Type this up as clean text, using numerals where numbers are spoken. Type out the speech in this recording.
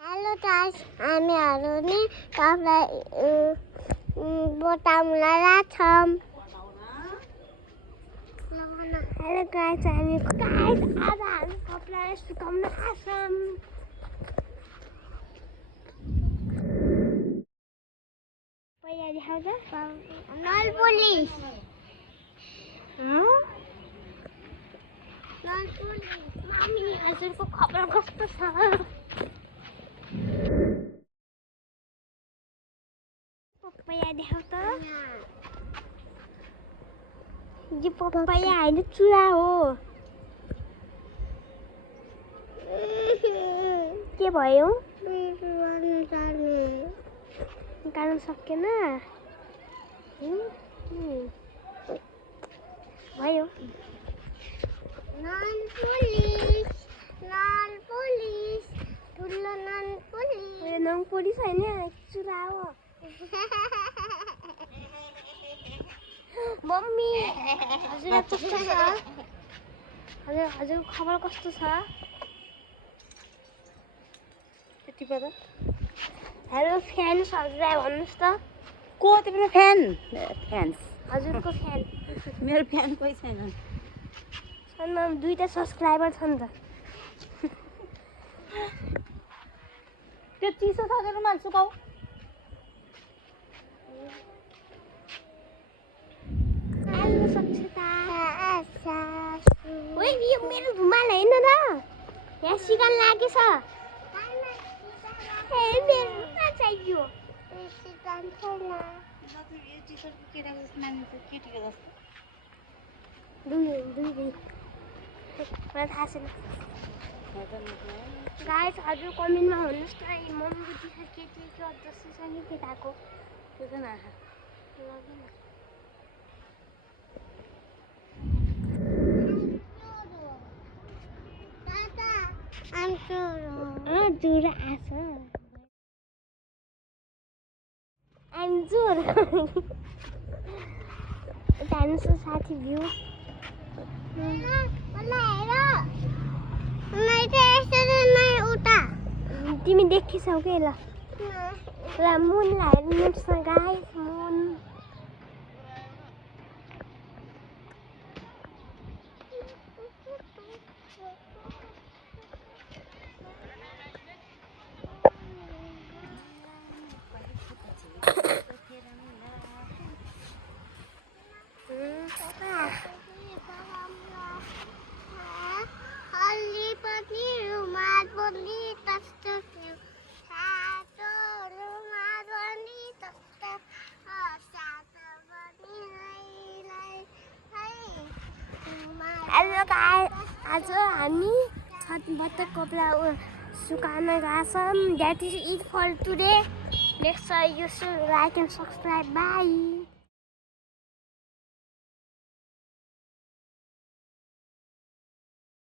Hello guys, हामीहरू नि तपाईलाई बताउन लाग्छौँ। हेलो गाइस, हामी आज हामी कपडा सुकाउन आछौँ। पहिला देखाउँछ नल पुलिस। नल पुलिस मामी हजुरको खबर कस्तो छ? पपैया देखाउ त। यो पपैया हैन, चुरा हो। के भयो? निकाल्न सकेन। भयो। नल पुलिस, नल पुलिस, ठुलो नल पुलिस। यो नल पुलिस हैन, चुरा हो। मम्मी हजुर कस्तो छ? हजुर खबर कस्तो छ? त्यति बेला हेलो फ्यान्स हजुरलाई भन्नुहोस् त। को तिम्रो फ्यान? फ्यान्स हजुरको फ्यान। मेरो फ्यान कोही छैन। छन्, 2टा सब्सक्राइबर छन् त। त्यो चिसो छ के रुमाल सुकाऊ। हेलो सक्षता। ओइ यो मेरो रुमाल हैन र? यहाँ सिकान लागेछ। ए मेरो रुमाल चाहियो। सिकान छैन। यो टी-सर्टको केटाको जस्तो मानिन्छ, केटीको जस्तो। दुई मलाई थाहा छैन। गाइस हजुर कमेन्टमा भन्नुहोस् न, मम्मीको टी-सर्ट केटीको जस्तो छ कि केटाको? त्यो चाहिँ नआखा। जुरा आछ। जुर हेर्नुहोस् साथी भ्यू। तिमी देखिसौ के? ल मुनलाई हेर्नुहोस् न गाइस, मुन। हेलो गाइस, आज हामी छतबाट कपडा सुकाउन गएछौँ। That is it for today. Next you should like and subscribe. By.